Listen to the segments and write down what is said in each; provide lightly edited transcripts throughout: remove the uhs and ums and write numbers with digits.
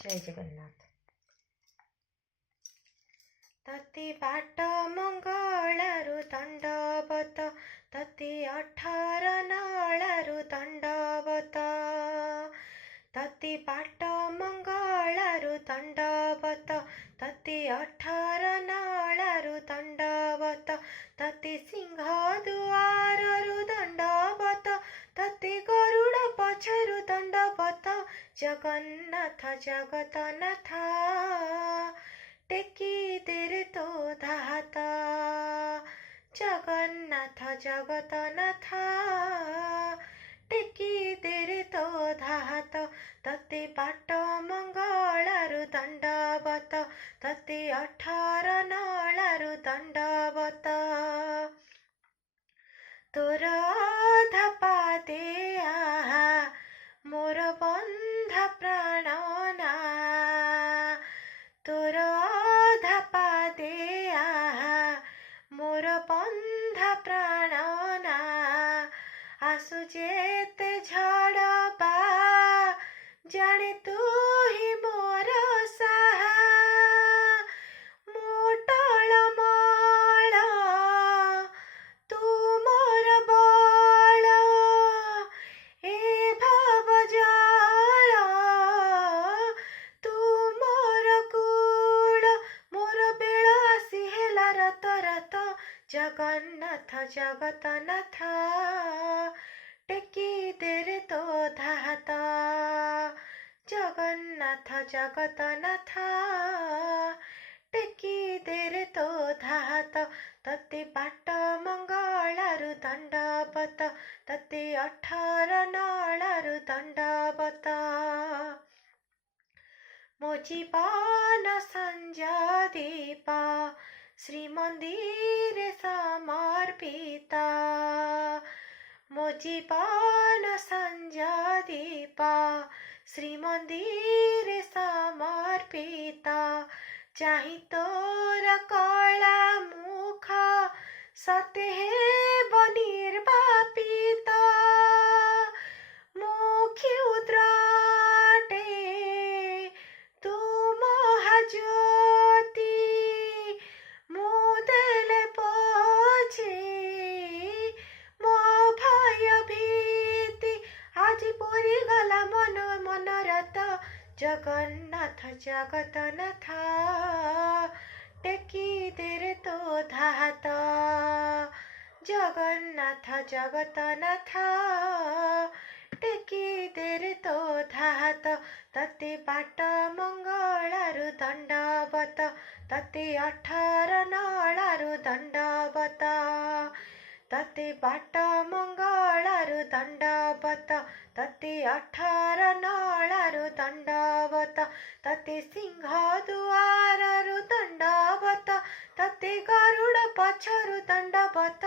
जय जगन्नाथ। तति बाट मंगलारु दंडवत, तति 18 नालारु दंडवत, तति बाट मंगलारु दंडवत, तति 18 नालारु दंडवत, तति सिंह दुआरु दंडवत, तति गरुड़ पछरु दंडवत, जगन्नाथ जगतनाथ टेकी तेरे तो धाता, जगन्नाथ जगतनाथ टेकी तेरे तो धात, तते बाट मंगलारु दंडवत, तते 18 नालारु दंडवत, तोर धपा दे आहा मोर बंध प्राणना, तोर धपा दे आहा मोर बंध प्राणना, आसु जेते झड़बा जाने तू ही मोर साहा, मोटल माल तू मोर बल, ए भव जल तू मोर कूल, मोर बेल आसी हेला रत रत, जगन्नाथ जगतनाथ टेकी तेरे तो धाता, जगन्नाथ जगतनाथ टेकी तेरे तो धात, तते बाट मंगलारु दंडवत, तते 18 नालारु दंडवत, मो जीवन संजा दीपा श्रीमंदिर समर्पिता, मो जीवन संजा दीपा श्रीमंदिर समर्पिता, चाहि तोर कला मुख सत्य निर्वापिता, मुखी उद्राटे तू महाज्योति, मुदेले पोछे मो भय भीति, आज पूरी गला मन मनरत, जगन्नाथ जगतनाथ टेकी तेरे तो धाता, जगन्नाथ जगतनाथ टेकी तेरे तो धात, तते बाट मंगलारु दंडवत, तते 18 नालारु दंडवत, तते बाट मंगलारु दंडवत, तते 18 नालारु दंडवत, तते सिंह दुआरु दंडवत, तते गरुड़ पछरु दंडवत,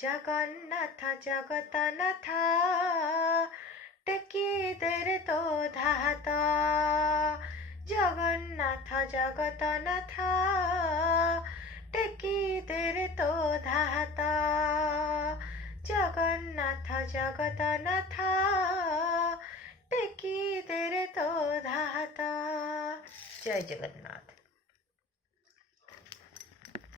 जगन्नाथ जगतनाथ टेकी तेरे तो धाता, जगन्नाथ जगतनाथ टेकी तेरे तो धाता, जगन्नाथ जगतनाथ टेकी तेरे तो धाता। जय जगन्नाथ।